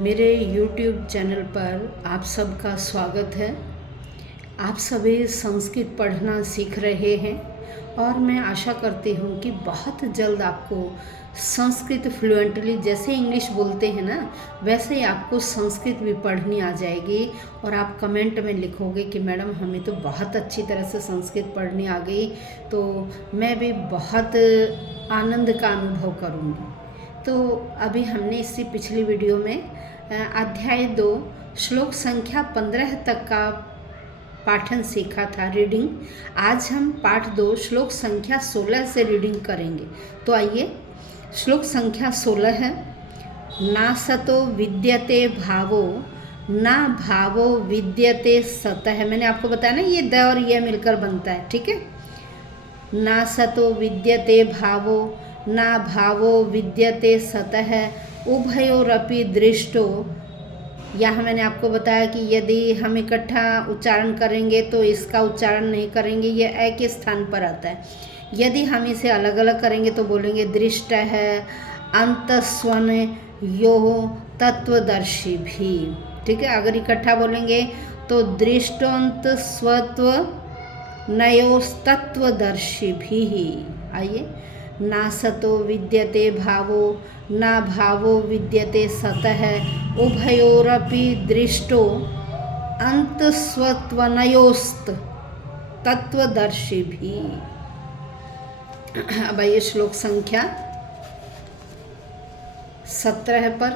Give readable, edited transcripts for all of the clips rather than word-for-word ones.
मेरे YouTube channel पर आप सबका स्वागत है। आप सभी संस्कृत पढ़ना सीख रहे हैं और मैं आशा करती हूँ कि बहुत जल्द आपको संस्कृत फ्लुएंटली, जैसे इंग्लिश बोलते हैं ना, वैसे ही आपको संस्कृत भी पढ़नी आ जाएगी और आप कमेंट में लिखोगे कि मैडम हमें तो बहुत अच्छी तरह से संस्कृत पढ़नी आ गई, तो मैं भी बहुत आनंद का अनुभव करूँगी। तो अभी हमने इससे पिछली वीडियो में अध्याय 2 श्लोक संख्या 15 तक का पाठन सीखा था, रीडिंग। आज हम पाठ 2 श्लोक संख्या 16 से रीडिंग करेंगे। तो आइए, श्लोक संख्या 16 है, ना सतो विद्यते भावो ना भावो विद्यते सतः। मैंने आपको बताया ना, ये द और ये मिलकर बनता है, ठीक है। ना सतो विद्यते भावो ना भावो विद्यते सतः उभयोरपि दृष्टो। यहाँ मैंने आपको बताया कि यदि हम इकट्ठा उच्चारण करेंगे तो इसका उच्चारण नहीं करेंगे, ये ए के स्थान पर आता है। यदि हम इसे अलग अलग करेंगे तो बोलेंगे दृष्ट है अंतस्वन यो तत्वदर्शी भी, ठीक है। अगर इकट्ठा बोलेंगे तो दृष्टोंत स्वत्व नयोस्तत्वदर्शी भी। आइए, ना सतो विद्यते भावो ना भावो विद्यते सतः उभयोरपि दृष्टो अंतस्वत्वनयोस्त तत्वदर्शी भी। अब आइए श्लोक संख्या 17 पर,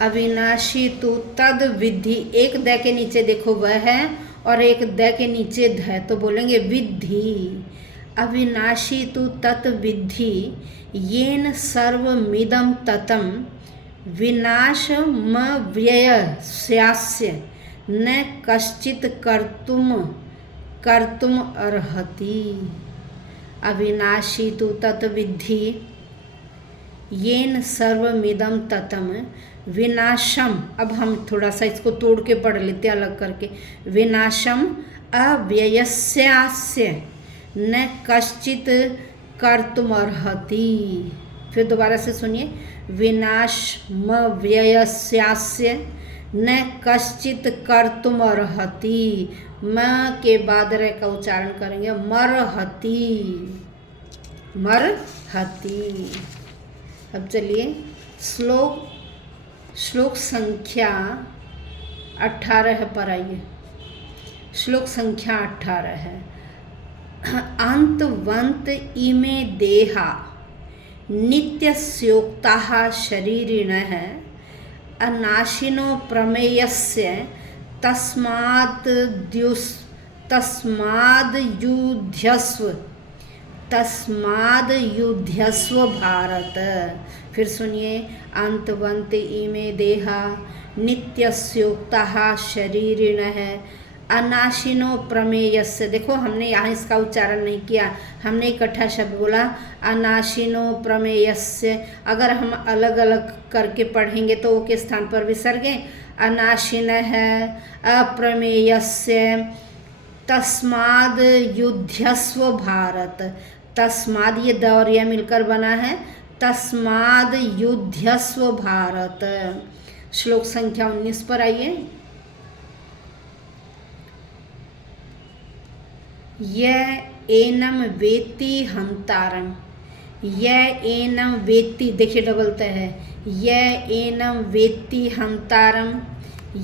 अविनाशी तु तद विद्धि। एक द के नीचे देखो वह है और एक द के नीचे ध, तो बोलेंगे विद्धि। अविनाशी तु तत् विद्धि येन सर्वमिदं ततं विनाशमव्ययस्यास्य न कश्चित् कर्तुम अर्हति। अविनाशी तु तत् विद्धि येन सर्वमिदं ततं विनाशम। अब हम थोड़ा सा इसको तोड़ के पढ़ लेते हैं अलग करके। विनाशम अव्ययस्यास्य न कश्चित् कर्तुमर्हति। फिर दोबारा से सुनिए, विनाशमव्ययस्यास्य न कश्चित् कर्तुमर्हति। म के बाद रे का उच्चारण करेंगे मरहति, मरहति। अब चलिए श्लोक संख्या 18 पर आइए। श्लोक संख्या 18 है, अंतवंत इमे देहा नित्यस्योक्ताः शरीरिणः अनाशिनो प्रमेयस्य तस्माद्युध्यस्व भारत। फिर सुनिए, अंतवंत इमे देहा नित्यस्योक्ताः शरीरिणः अनाशिनो प्रमेयस्य। देखो, हमने यहाँ इसका उच्चारण नहीं किया, हमने इकट्ठा शब्द बोला अनाशिनो प्रमेयस्य। अगर हम अलग अलग करके पढ़ेंगे तो वो के स्थान पर विसर्गे अनाशिन है अप्रमेयस्य तस्माद युध्यस्व भारत। तस्माद, ये द और ये मिलकर बना है, तस्माद युध्यस्व भारत। श्लोक संख्या 19 पर आइए। यह एनम वेत्ति हंतारम। यह एनम वेत्ति, देखिए डबलता है, यह एनम वेत्ति हंतारम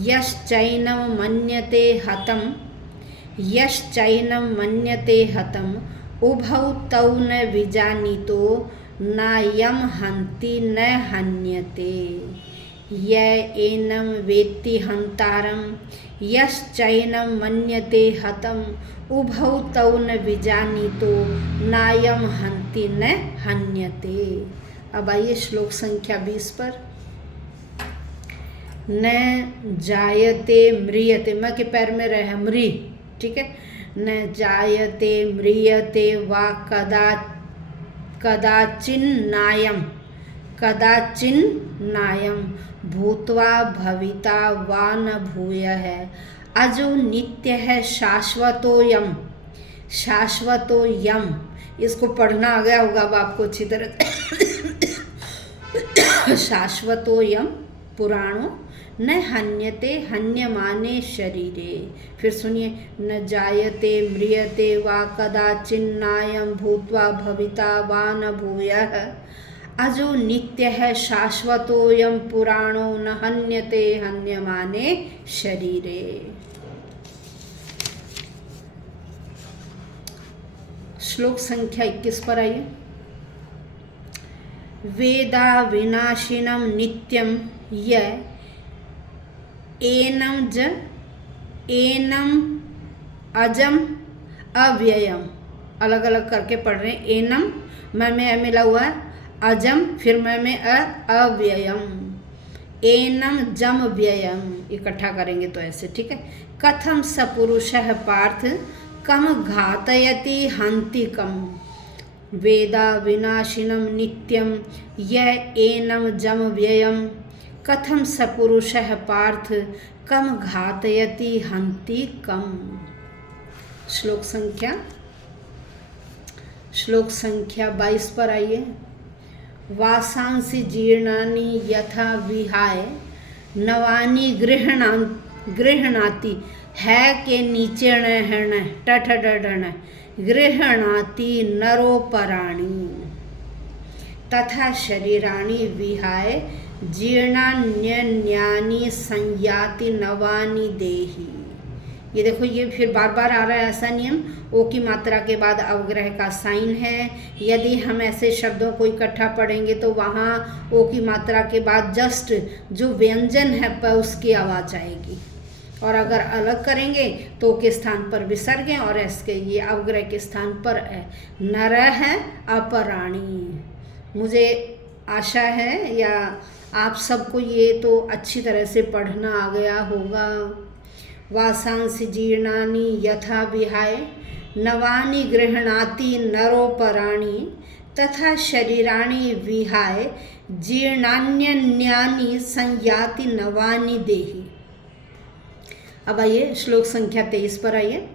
यश्चैनम मन्यते हतम। यश्चैनम मन्यते हतम उभौ तौ न विजानीतो नायम हन्ति न हन्यते। यह एनम वेत्ति हंतारम यश्चैनम मन्यते हतम उभौ तौ न विजानीतो नायम हन्ति न हन्यते। अब आइए श्लोक संख्या 20 पर, न जायते म्रियते। म के पैर में रहे म्री, ठीक है। न जायते म्रियते वा कदाचिन्नायम भूत्वा भविता वा न भूयः अजो नित्य है शाश्वतोयम। शाश्वतोयम, इसको पढ़ना आ गया होगा अब आपको अच्छी तरह। शाश्वतोऽयं पुराणो न हन्यते हन्यमाने शरीरे। फिर सुनिए, न जायते म्रियते वा कदाचिन्नायं भूत्वा भविता वा न भूयः अजो नित्यः शाश्वतोऽयं पुराणो न हन्यते हन्यमाने शरीरे। श्लोक संख्या 21 पर आइए। वेदा विनाशिनं नित्यं य एनम अजम अव्ययम। अलग अलग करके पढ़ रहे हैं। एनम में मिला हुआ है, अजम फिर में अव्ययम, एनम जम व्ययम, इकट्ठा करेंगे तो ऐसे, ठीक है। कथम सपुरुषः पार्थ कम घातयति हन्ति कम। वेदा विनाशिनं नित्यं य एनम जम व्ययम कथम सपुरुषः पार्थ कम घातयति हन्ति कम। श्लोक संख्या 22 पर आइए। वासांसि जीर्णानि यथा विहाय नवानि गृह्णाति है के नीचे हण टठ डढ़ गृह्णाति नरोपराणि तथा शरीराणि विहाय जीर्णान्यन्यानि संयाति नवानि देहि। ये देखो, ये फिर बार बार आ रहा है ऐसा नियम। ओ की मात्रा के बाद अवग्रह का साइन है। यदि हम ऐसे शब्दों को इकट्ठा पढ़ेंगे तो वहाँ ओ की मात्रा के बाद जस्ट जो व्यंजन है प उसकी आवाज़ आएगी, और अगर अलग करेंगे तो के स्थान पर विसर्ग है और एस के ये अवग्रह के स्थान पर है। नर है अपराणी। मुझे आशा है या आप सबको ये तो अच्छी तरह से पढ़ना आ गया होगा। वासांसि जीर्णानि यथा विहाय नवानि गृह्णाति नरोपराणि तथा शरीराणि विहाय जीर्णान्यन्यानि संयाति नवानि देहि। अब आइए श्लोक संख्या 23 पर आइए।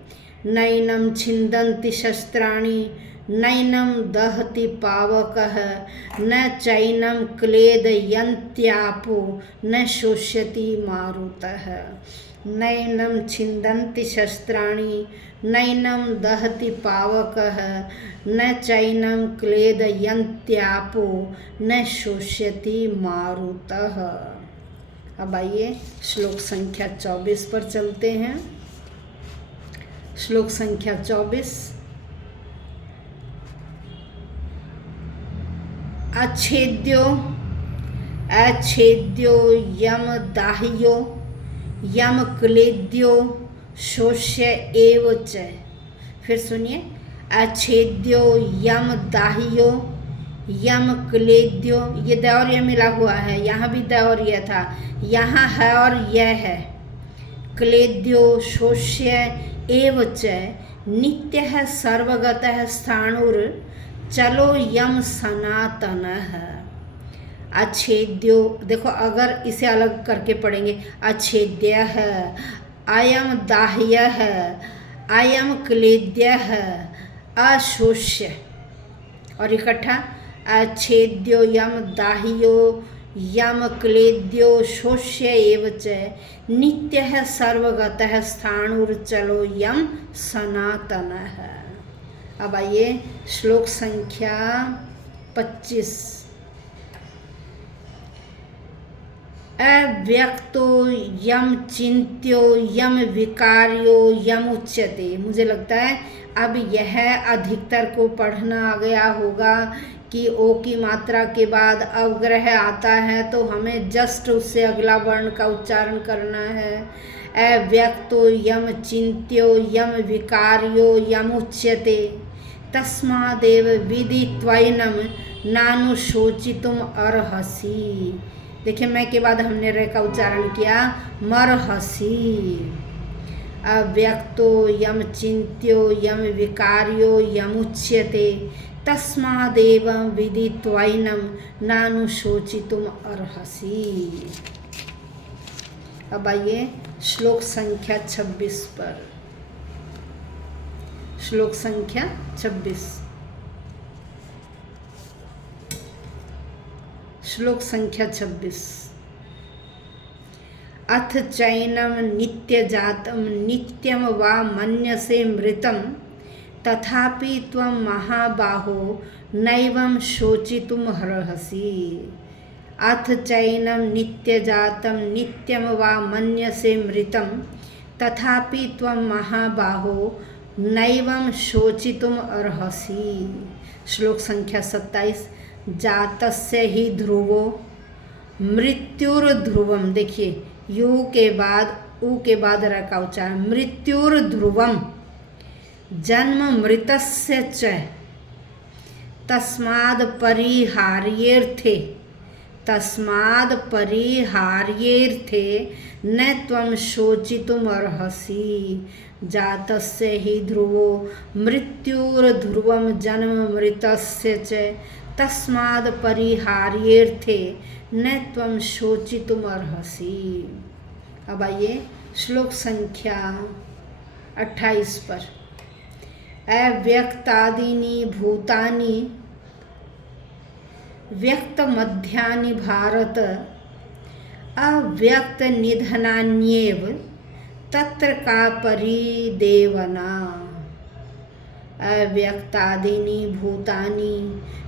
नैनं छिन्दन्ति शस्त्राणि नैनं दहति पावकः न चैनं क्लेदयन्त्यापो न शोष्यति मारुतः। नैनं छिन्दन्ति शस्त्राणि नैनं दहति पावकः न चैनं क्लेदयन्त्यापो न शोष्यति मारुतः। अब आइए श्लोक संख्या 24 पर चलते हैं। श्लोक संख्या 24। अच्छेद्यो यम दाह्यो यम क्लेद्यो शोष्य एव च। फिर सुनिए, अच्छेद्यो यम दाह्यो यम क्लेद्यो, ये द और य मिला हुआ है, यहाँ भी द और य था, यहाँ है और यह है। क्लेद्यो शोष्य एव च नित्यः सर्वगतः स्थाणुर चलो यम सनातनः। अच्छेद्यो, देखो अगर इसे अलग करके पढ़ेंगे, अच्छेद्यः अयम दाह्यः अयम क्लेद्यः अशोष्य, और इकट्ठा अच्छेद्यो यम दाह्यो यम क्लेद्यो शोष्य एव च नित्यः सर्वगतः स्थाणुर्चलो यम सनातनः। अब आइए श्लोक संख्या 25। अव्यक्तो यम चिंत्यो यम विकार्यो यम उच्यते। मुझे लगता है अब यह अधिकतर को पढ़ना आ गया होगा कि ओ की मात्रा के बाद अवग्रह आता है तो हमें जस्ट उससे अगला वर्ण का उच्चारण करना है। अव्यक्तो यम चिंत्यो यम विकार्यो यम उच्यते तस्मादेव विदित्वैनं नानुशोचितुम अर्हसि। देखिए, मैं के बाद हमने रे का उच्चारण किया मर्हसि। अव्यक्तो यम चिंत्यो यम विकार्यो यमुच्यते तस्मादेव विदित्वैनं नानुशोचितुम अर्हसि। अब आइए श्लोक संख्या 26 पर। श्लोक संख्या 26। श्लोक संख्या 26। अथ चैनम नित्यजातं नित्यं वा मन्यसे मृतं तथापि त्वं महाबाहो नैवं शोचितुम् अर्हसि। अथ चैनम नित्यजातं नित्यं वा मन्यसे मृतं तथापि त्वं महाबाहो नैवं शोचितुम् अर्हसि। श्लोक संख्या 27। जातस्य ही ध्रुवो मृत्युर्ध्रुवम, देखिए यू के बाद ऊ के बाद रखा उच्चारण, मृत्युर्ध्रुवम जन्म मृतस्य च तस्माद् परिहार्येऽर्थे न त्वं शोचितुम् अर्हसि। जातस्य हि ध्रुवो मृत्युर्ध्रुवं जन्म मृतस्य च तस्माद् परिहार्येऽर्थे न त्वं शोचितुम् अर्हसि। अब आइए श्लोक संख्या 28 पर। अव्यक्तादीनि भूतानि व्यक्त मध्यानि भारत अव्यक्त निधनान्येव तत्र का परिदेवना। अव्यक्तादीनि भूतानि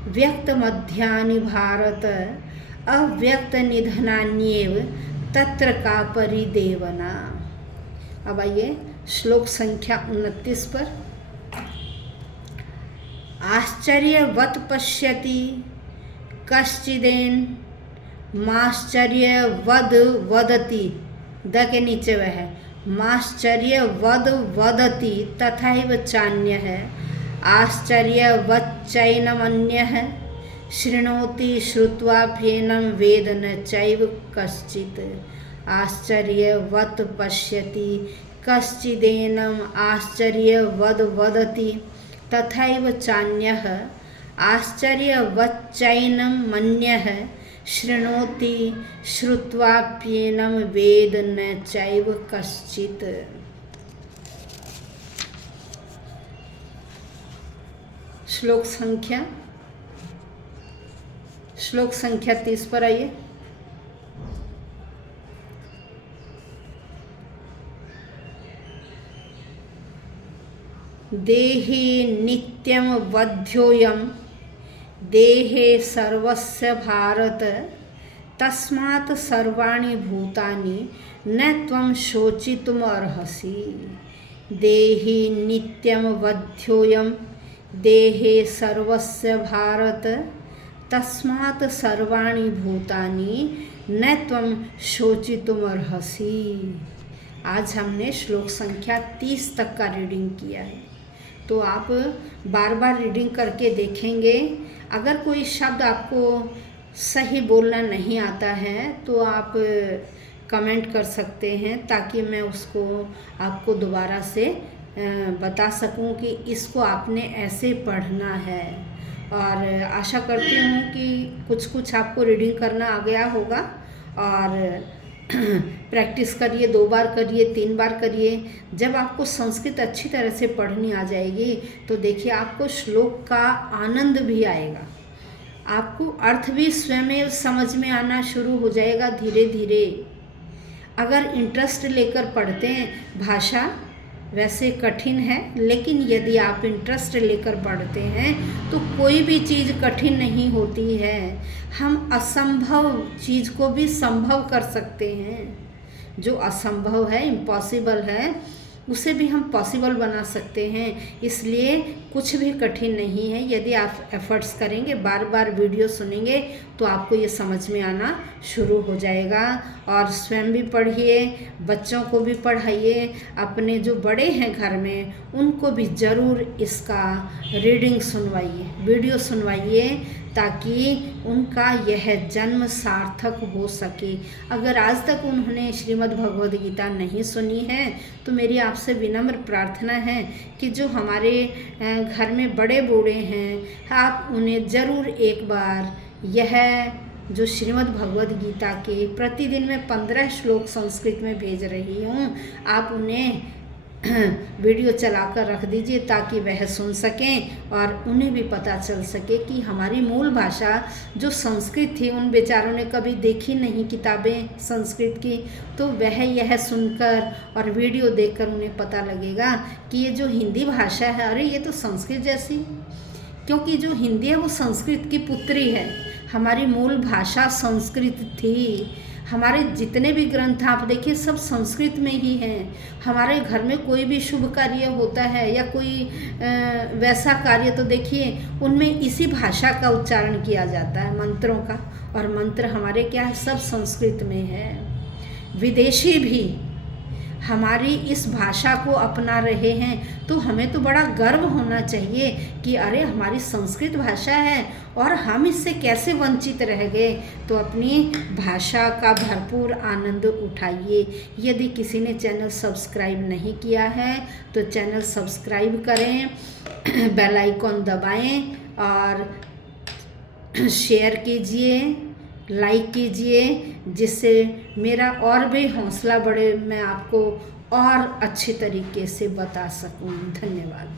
व्यक्त मध्यानि भारत अव्यक्त निधनान्येव तत्र का परिदेवना। अब आइए श्लोक संख्या 29 पर। आश्चर्यवत् पश्यति कश्चिदेन माश्चर्यवद वदति, द के नीचे वह है, माश्चर्यवद वदति तथैव चान्यः आश्चर्यवच्चैनमन्यः शृणोति श्रुत्वाप्येनं वेद न चैव कश्चित्। आश्चर्यवत् पश्यति कश्चिदेनम् आश्चर्यवद वदति तथैव चान्यः आश्चर्यवच्चैनं मन्यः शृणोति श्रुत्वाप्येनं वेद न चैव कश्चित्। श्लोक संख्या 30 पर आइए। देहे नित्यं वध्योऽयं देहे सर्वस्य भारत तस्मात् सर्वाणि भूतानि न त्वं शोचितुम् अर्हसि। देहि नित्यं वध्योऽयं देहे सर्वस्य भारत तस्मात् सर्वाणि भूतानि न त्वं शोचितुम् अर्हसि। आज हमने श्लोक संख्या 30 तक का रीडिंग किया है, तो आप बार बार रीडिंग करके देखेंगे। अगर कोई शब्द आपको सही बोलना नहीं आता है तो आप कमेंट कर सकते हैं, ताकि मैं उसको आपको दोबारा से बता सकूं कि इसको आपने ऐसे पढ़ना है। और आशा करती हूँ कि कुछ आपको रीडिंग करना आ गया होगा। और प्रैक्टिस करिए, 2 बार करिए, 3 बार करिए। जब आपको संस्कृत अच्छी तरह से पढ़नी आ जाएगी तो देखिए आपको श्लोक का आनंद भी आएगा, आपको अर्थ भी स्वयं समझ में आना शुरू हो जाएगा धीरे धीरे। अगर इंटरेस्ट लेकर पढ़ते हैं, भाषा वैसे कठिन है, लेकिन यदि आप इंटरेस्ट लेकर पढ़ते हैं तो कोई भी चीज़ कठिन नहीं होती है। हम असंभव चीज़ को भी संभव कर सकते हैं। जो असंभव है, इम्पॉसिबल है, उसे भी हम पॉसिबल बना सकते हैं। इसलिए कुछ भी कठिन नहीं है। यदि आप एफर्ट्स करेंगे, बार बार वीडियो सुनेंगे, तो आपको ये समझ में आना शुरू हो जाएगा। और स्वयं भी पढ़िए, बच्चों को भी पढ़ाइए, अपने जो बड़े हैं घर में उनको भी ज़रूर इसका रीडिंग सुनवाइए, वीडियो सुनवाइए, ताकि उनका यह जन्म सार्थक हो सके। अगर आज तक उन्होंने श्रीमद् भगवद गीता नहीं सुनी है तो मेरी आपसे विनम्र प्रार्थना है कि जो हमारे घर में बड़े बूढ़े हैं, आप उन्हें ज़रूर एक बार यह जो श्रीमद् भगवद गीता के प्रतिदिन मैं 15 श्लोक संस्कृत में भेज रही हूँ, आप उन्हें वीडियो चलाकर रख दीजिए ताकि वह सुन सकें और उन्हें भी पता चल सके कि हमारी मूल भाषा जो संस्कृत थी, उन बेचारों ने कभी देखी नहीं किताबें संस्कृत की, तो वह यह सुनकर और वीडियो देखकर उन्हें पता लगेगा कि ये जो हिंदी भाषा है, अरे ये तो संस्कृत जैसी, क्योंकि जो हिंदी है वो संस्कृत की पुत्री है। हमारी मूल भाषा संस्कृत थी। हमारे जितने भी ग्रंथ आप देखिए सब संस्कृत में ही हैं। हमारे घर में कोई भी शुभ कार्य होता है या कोई वैसा कार्य, तो देखिए उनमें इसी भाषा का उच्चारण किया जाता है, मंत्रों का। और मंत्र हमारे क्या है, सब संस्कृत में है। विदेशी भी हमारी इस भाषा को अपना रहे हैं, तो हमें तो बड़ा गर्व होना चाहिए कि अरे हमारी संस्कृत भाषा है और हम इससे कैसे वंचित रह गए। तो अपनी भाषा का भरपूर आनंद उठाइए। यदि किसी ने चैनल सब्सक्राइब नहीं किया है तो चैनल सब्सक्राइब करें, बेल आइकॉन दबाएं और शेयर कीजिए, लाइक कीजिए, जिससे मेरा और भी हौसला बढ़े, मैं आपको और अच्छे तरीके से बता सकूं। धन्यवाद।